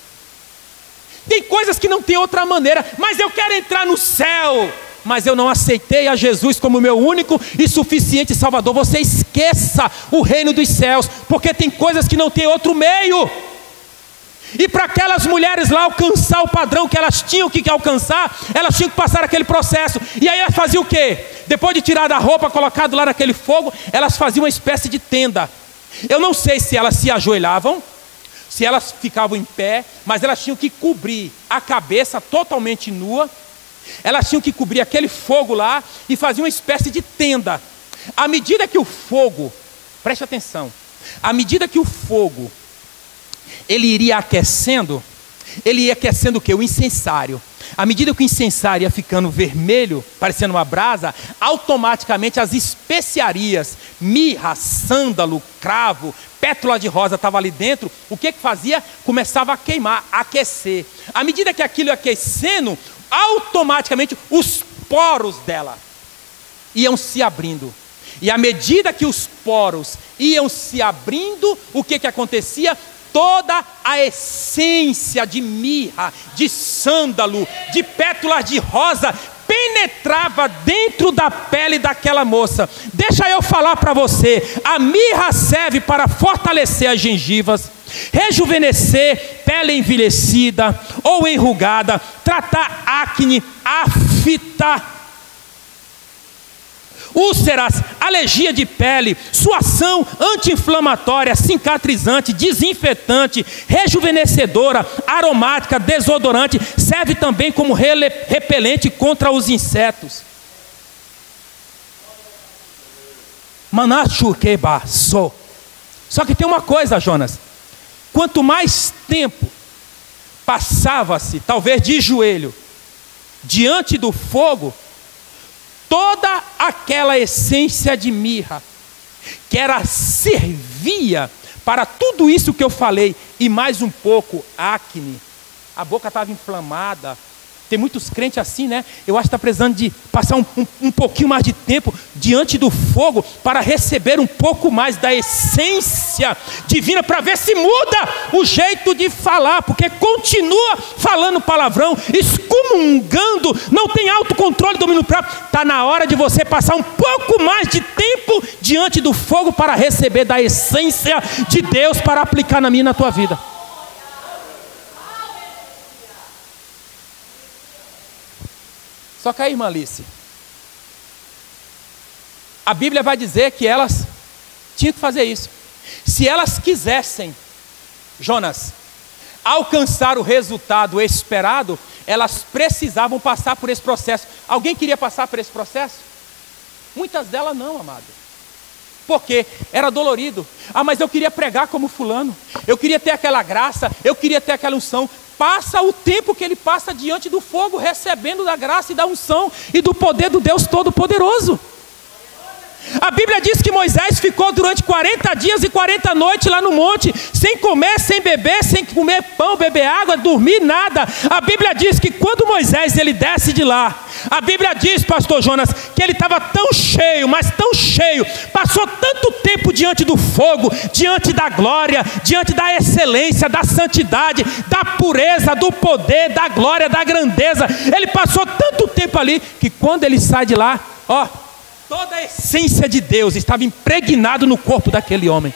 Tem coisas que não tem outra maneira, mas eu quero entrar no céu, mas eu não aceitei a Jesus como meu único e suficiente Salvador. Você esqueça o reino dos céus, porque tem coisas que não tem outro meio. E para aquelas mulheres lá alcançar o padrão que elas tinham que alcançar, elas tinham que passar aquele processo. E aí elas faziam o quê? Depois de tirar da roupa, colocado lá naquele fogo, elas faziam uma espécie de tenda. Eu não sei se elas se ajoelhavam, se elas ficavam em pé, mas elas tinham que cobrir a cabeça totalmente nua. Elas tinham que cobrir aquele fogo lá e faziam uma espécie de tenda. À medida que o fogo, preste atenção, à medida que o fogo ele iria aquecendo, ele ia aquecendo o quê? O incensário. À medida que o incensário ia ficando vermelho, parecendo uma brasa, automaticamente as especiarias, mirra, sândalo, cravo, pétala de rosa estava ali dentro, o que fazia? Começava a queimar, a aquecer. À medida que aquilo ia aquecendo, automaticamente os poros dela iam se abrindo. E à medida que os poros iam se abrindo, o que acontecia? Toda a essência de mirra, de sândalo, de pétalas de rosa penetrava dentro da pele daquela moça. Deixa eu falar para você, a mirra serve para fortalecer as gengivas, rejuvenescer pele envelhecida ou enrugada, tratar acne, afta, úlceras, alergia de pele, suação anti-inflamatória, cicatrizante, desinfetante, rejuvenescedora, aromática, desodorante, serve também como repelente contra os insetos. Só que tem uma coisa, Jonas, quanto mais tempo passava-se, talvez de joelho, diante do fogo, toda aquela essência de mirra, que servia para tudo isso que eu falei, e mais um pouco, acne, a boca estava inflamada. Tem muitos crentes assim, né? Eu acho que está precisando de passar um pouquinho mais de tempo diante do fogo para receber um pouco mais da essência divina, para ver se muda o jeito de falar, porque continua falando palavrão, excomungando, não tem autocontrole, domínio próprio. Está na hora de você passar um pouco mais de tempo diante do fogo para receber da essência de Deus para aplicar na minha e na tua vida. Só que aí, irmã Alice, a Bíblia vai dizer que elas tinham que fazer isso. Se elas quisessem, Jonas, alcançar o resultado esperado, elas precisavam passar por esse processo. Alguém queria passar por esse processo? Muitas delas não, amado. Porque era dolorido. Ah, mas eu queria pregar como fulano, eu queria ter aquela graça, eu queria ter aquela unção. Passa o tempo que ele passa diante do fogo, recebendo da graça e da unção e do poder do Deus Todo-Poderoso. A Bíblia diz que Moisés ficou durante 40 dias e 40 noites lá no monte, sem comer, sem beber, sem comer pão, beber água, dormir, nada. A Bíblia diz que quando Moisés ele desce de lá, a Bíblia diz, pastor Jonas, que ele estava tão cheio, mas tão cheio, passou tanto tempo diante do fogo, diante da glória, diante da excelência, da santidade, da pureza, do poder, da glória, da grandeza. Ele passou tanto tempo ali, que quando ele sai de lá, toda a essência de Deus estava impregnado no corpo daquele homem.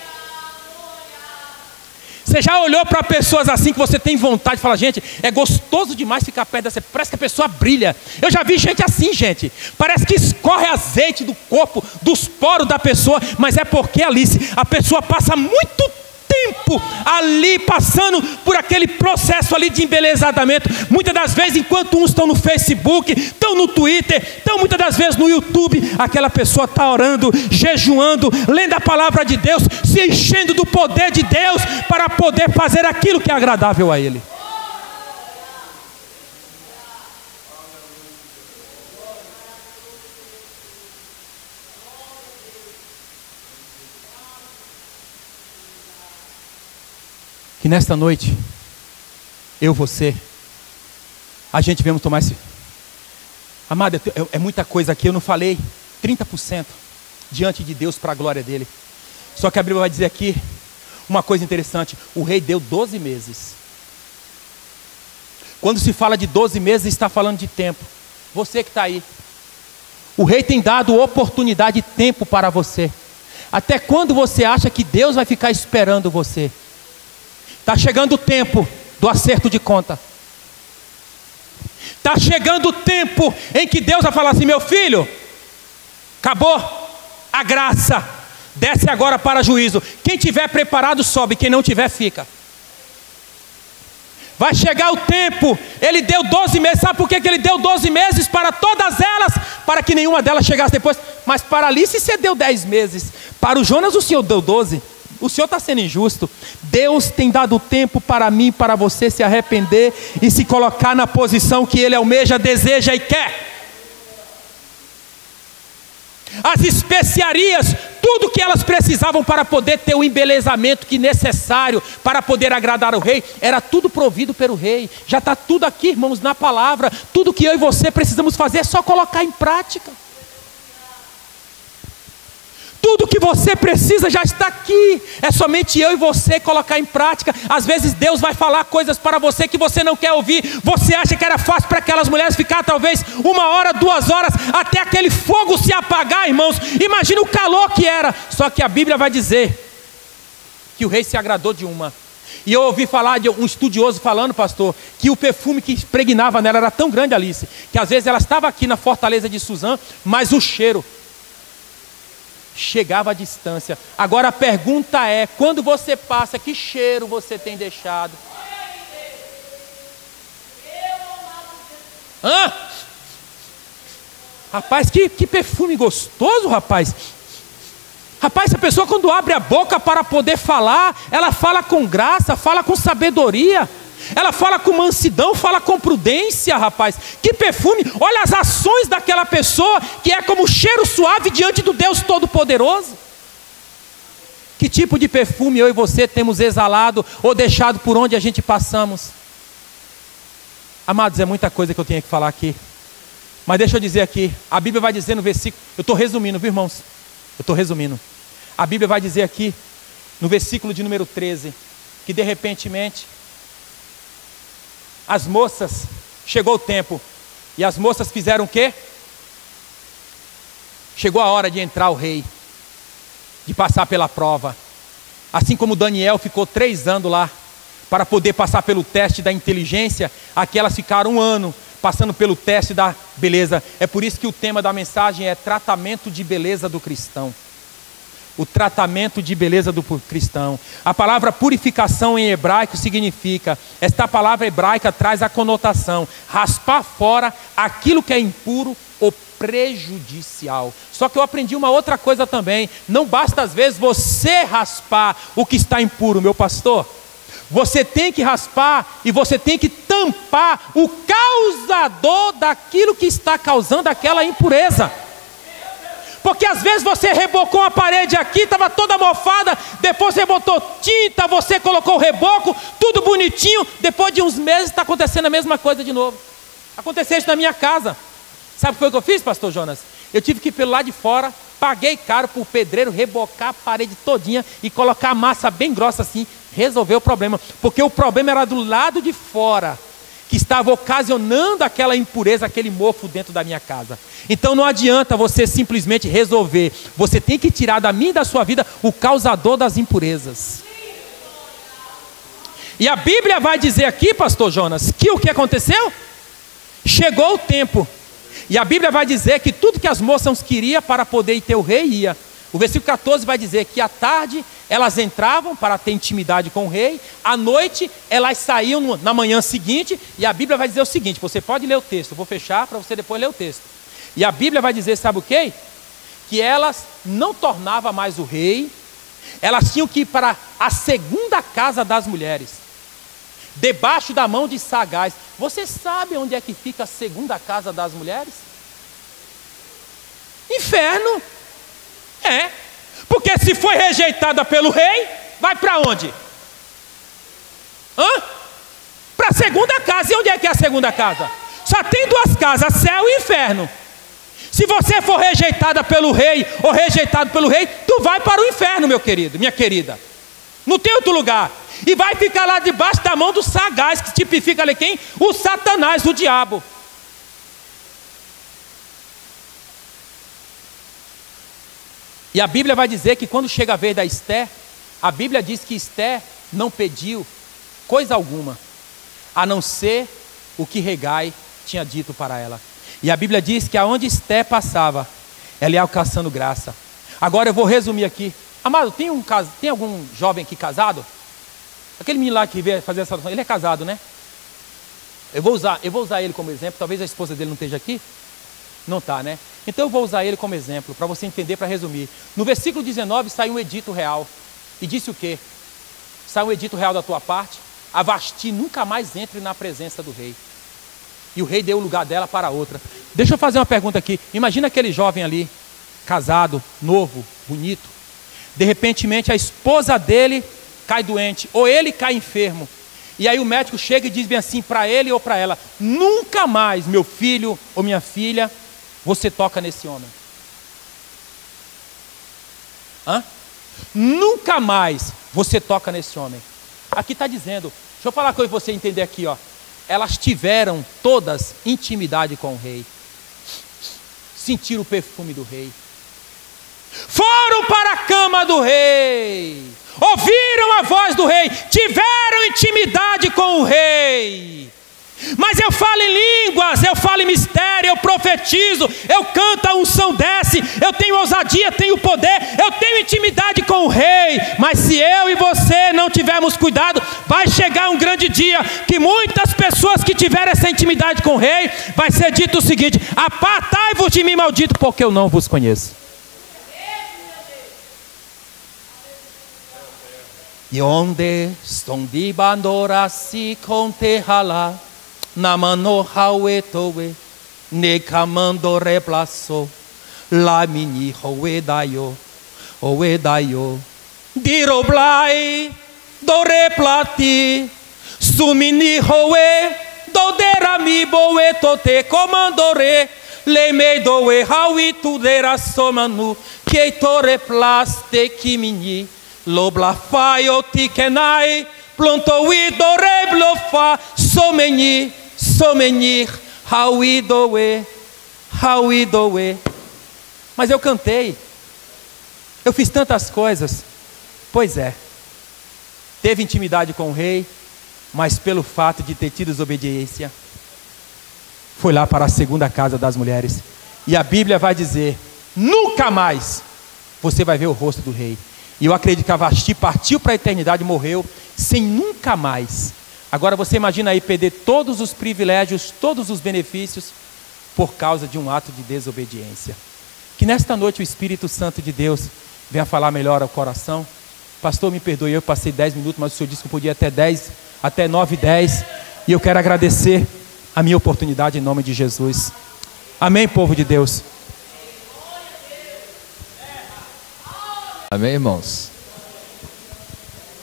Você já olhou para pessoas assim que você tem vontade de falar, gente, é gostoso demais ficar perto dessa, parece que a pessoa brilha. Eu já vi gente assim, gente, parece que escorre azeite do corpo, dos poros da pessoa, mas é porque, Alice, a pessoa passa muito tempo ali, passando por aquele processo ali de embelezamento. Muitas das vezes, enquanto uns estão no Facebook, estão no Twitter, estão muitas das vezes no YouTube, aquela pessoa está orando, jejuando, lendo a palavra de Deus, se enchendo do poder de Deus, para poder fazer aquilo que é agradável a Ele. Que nesta noite, eu, você, a gente vamos tomar esse... Amado, é muita coisa aqui, eu não falei 30% diante de Deus para a glória dEle. Só que a Bíblia vai dizer aqui uma coisa interessante, o rei deu 12 meses. Quando se fala de 12 meses, está falando de tempo. Você que está aí, o rei tem dado oportunidade e tempo para você. Até quando você acha que Deus vai ficar esperando você? Está chegando o tempo do acerto de conta. Está chegando o tempo em que Deus vai falar assim, meu filho, acabou a graça, desce agora para juízo. Quem tiver preparado sobe, quem não tiver fica. Vai chegar o tempo, ele deu 12 meses, sabe por que ele deu 12 meses para todas elas? Para que nenhuma delas chegasse depois. Mas para Alice você deu 10 meses, para o Jonas o Senhor deu 12. O Senhor está sendo injusto. Deus tem dado tempo para mim, para você se arrepender e se colocar na posição que Ele almeja, deseja e quer. As especiarias, tudo que elas precisavam para poder ter o embelezamento que necessário para poder agradar o rei, era tudo provido pelo rei. Já está tudo aqui, irmãos, na palavra. Tudo que eu e você precisamos fazer é só colocar em prática. Tudo que você precisa já está aqui, é somente eu e você colocar em prática. Às vezes Deus vai falar coisas para você que você não quer ouvir. Você acha que era fácil para aquelas mulheres ficar talvez 1 hora, 2 horas, até aquele fogo se apagar, irmãos. Imagina o calor que era. Só que a Bíblia vai dizer que o rei se agradou de uma. E eu ouvi falar de um estudioso falando, pastor, que o perfume que impregnava nela era tão grande, Alice, que às vezes ela estava aqui na fortaleza de Suzã, mas o cheiro chegava à distância. Agora a pergunta é, quando você passa, que cheiro você tem deixado? Hã? Rapaz, que perfume gostoso, rapaz. Rapaz, a pessoa quando abre a boca para poder falar, ela fala com graça, fala com sabedoria. Ela fala com mansidão, fala com prudência, rapaz. Que perfume, olha as ações daquela pessoa que é como cheiro suave diante do Deus Todo-Poderoso. Que tipo de perfume eu e você temos exalado ou deixado por onde a gente passamos? Amados, é muita coisa que eu tenho que falar aqui. Mas deixa eu dizer aqui, a Bíblia vai dizer no versículo, eu estou resumindo, viu, irmãos? Eu estou resumindo. A Bíblia vai dizer aqui, no versículo de número 13, que de repentemente as moças, chegou o tempo, e as moças fizeram o quê? Chegou a hora de entrar o rei, de passar pela prova. Assim como Daniel ficou 3 anos lá, para poder passar pelo teste da inteligência, aquelas ficaram 1 ano, passando pelo teste da beleza. É por isso que o tema da mensagem é tratamento de beleza do cristão. O tratamento de beleza do cristão. A palavra purificação em hebraico significa, esta palavra hebraica traz a conotação, raspar fora aquilo que é impuro ou prejudicial. Só que eu aprendi uma outra coisa também, não basta às vezes você raspar o que está impuro, meu pastor. Você tem que raspar e você tem que tampar o causador daquilo que está causando aquela impureza. Porque às vezes você rebocou a parede aqui, estava toda mofada, depois você botou tinta, você colocou o reboco, tudo bonitinho, depois de uns meses está acontecendo a mesma coisa de novo. Aconteceu isso na minha casa. Sabe o que foi que eu fiz, pastor Jonas? Eu tive que ir pelo lado de fora, paguei caro para o pedreiro rebocar a parede todinha e colocar a massa bem grossa assim, resolver o problema. Porque o problema era do lado de fora, que estava ocasionando aquela impureza, aquele mofo dentro da minha casa. Então não adianta você simplesmente resolver, você tem que tirar da minha e da sua vida o causador das impurezas. E a Bíblia vai dizer aqui, pastor Jonas, que o que aconteceu? Chegou o tempo. E a Bíblia vai dizer que tudo que as moças queriam para poder ir ter o rei, ia. O versículo 14 vai dizer que à tarde elas entravam para ter intimidade com o rei, à noite elas saíam na manhã seguinte, e a Bíblia vai dizer o seguinte, você pode ler o texto, eu vou fechar para você depois ler o texto. E a Bíblia vai dizer, sabe o quê? Que elas não tornavam mais o rei, elas tinham que ir para a segunda casa das mulheres, debaixo da mão de sagaz. Você sabe onde é que fica a segunda casa das mulheres? Inferno. É, porque se foi rejeitada pelo rei, vai para onde? Para a segunda casa. E onde é que é a segunda casa? Só tem duas casas, céu e inferno. Se você for rejeitada pelo rei ou rejeitado pelo rei, tu vai para o inferno, meu querido, minha querida. Não tem outro lugar. E vai ficar lá debaixo da mão do sagaz, que tipifica ali quem? O Satanás, o diabo. E a Bíblia vai dizer que quando chega a vez da Esther, a Bíblia diz que Esther não pediu coisa alguma, a não ser o que Hegai tinha dito para ela. E a Bíblia diz que aonde Esther passava, ela ia alcançando graça. Agora eu vou resumir aqui. Amado, tem algum jovem aqui casado? Aquele menino lá que veio fazer essa oração, ele é casado, né? Eu vou usar ele como exemplo. Talvez a esposa dele não esteja aqui. Não está, né? Então eu vou usar ele como exemplo, para você entender, para resumir. No versículo 19 sai um edito real. E disse o quê? Sai um edito real da tua parte. A Vasti nunca mais entre na presença do rei. E o rei deu o lugar dela para outra. Deixa eu fazer uma pergunta aqui. Imagina aquele jovem ali, casado, novo, bonito. De repente a esposa dele cai doente, ou ele cai enfermo. E aí o médico chega e diz bem assim para ele ou para ela: nunca mais, meu filho ou minha filha, você toca nesse homem. Nunca mais você toca nesse homem. Aqui está dizendo, deixa eu falar uma coisa para você entender aqui, ó. Elas tiveram todas intimidade com o rei, sentiram o perfume do rei, foram para a cama do rei, ouviram a voz do rei, tiveram intimidade com o rei. Mas eu falo em línguas, eu falo em mistério, eu profetizo, eu canto, a unção desce, eu tenho ousadia, tenho poder, eu tenho intimidade com o rei. Mas se eu e você não tivermos cuidado, vai chegar um grande dia que muitas pessoas que tiverem essa intimidade com o rei, vai ser dito o seguinte: apartai-vos de mim, maldito, porque eu não vos conheço. E onde estão de bandora se conterrala, na mano hauetoe, ne camando replaçou, la mini hoedaio, diroblai, do replati, sumini hoe, do derami boe tote comandore, le me doe haui tu dera somanu, que tore plaste kimini, lobla faio tikenai, plontoui do reblofa, somenir, hauidoe. Mas eu cantei, eu fiz tantas coisas. Pois é, teve intimidade com o rei, mas pelo fato de ter tido desobediência, foi lá para a segunda casa das mulheres. E a Bíblia vai dizer: nunca mais você vai ver o rosto do rei. E eu acredito que a Vasti partiu para a eternidade, morreu sem nunca mais. Agora você imagina aí perder todos os privilégios, todos os benefícios, por causa de um ato de desobediência. Que nesta noite o Espírito Santo de Deus venha falar melhor ao coração. Pastor, me perdoe, eu passei 10 minutos, mas o senhor disse que eu podia até 9h10. E eu quero agradecer a minha oportunidade em nome de Jesus. Amém, povo de Deus. Amém, irmãos?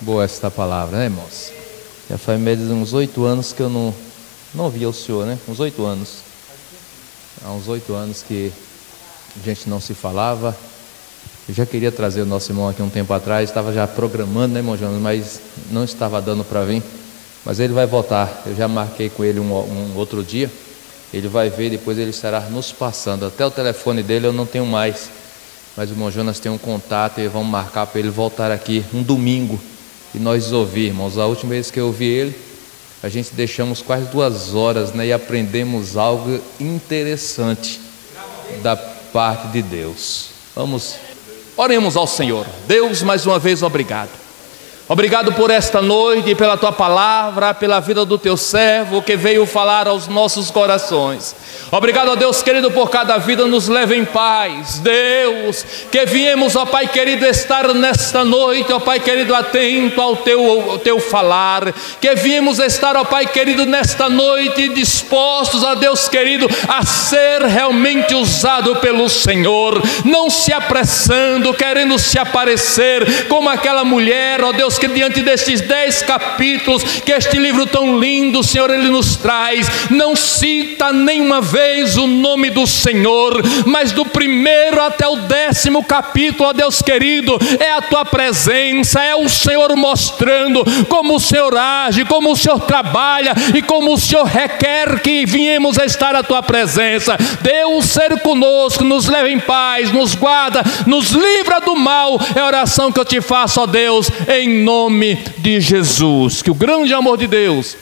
Boa esta palavra, né, irmãos? Já faz uns 8 anos que eu não via o senhor, né? Uns 8 anos. Há uns 8 anos que a gente não se falava. Eu já queria trazer o nosso irmão aqui um tempo atrás, estava já programando, né, irmão Jonas? Mas não estava dando para vir. Mas ele vai voltar. Eu já marquei com ele um outro dia. Ele vai ver, depois ele estará nos passando. Até o telefone dele eu não tenho mais. Mas o irmão Jonas tem um contato e vamos marcar para ele voltar aqui um domingo e nós ouvir, irmãos. A última vez que eu ouvi ele, a gente deixamos quase 2 horas, né, e aprendemos algo interessante da parte de Deus. Oremos ao Senhor. Deus, mais uma vez, obrigado. Obrigado por esta noite, pela tua palavra, pela vida do teu servo que veio falar aos nossos corações. Obrigado, ó Deus querido, por cada vida, nos leve em paz. Deus, que viemos, ó Pai querido, estar nesta noite, ó Pai querido, atento ao teu falar. Que viemos estar, ó Pai querido, nesta noite dispostos, ó Deus querido, a ser realmente usado pelo Senhor. Não se apressando, querendo se aparecer, como aquela mulher, ó Deus, que diante destes 10 capítulos, que este livro tão lindo, Senhor, ele nos traz, não cita nenhuma vez o nome do Senhor, mas do 1º até o 10º capítulo, ó Deus querido, é a tua presença, é o Senhor mostrando como o Senhor age, como o Senhor trabalha e como o Senhor requer que viemos a estar à tua presença. Deus, ser conosco, nos leva em paz, nos guarda, nos livra do mal, é a oração que eu te faço, ó Deus, em nome de Jesus. Que o grande amor de Deus,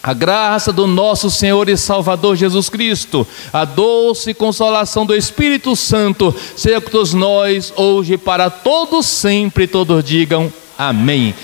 a graça do nosso Senhor e Salvador Jesus Cristo, a doce consolação do Espírito Santo, seja com todos nós, hoje e para todos sempre, todos digam amém.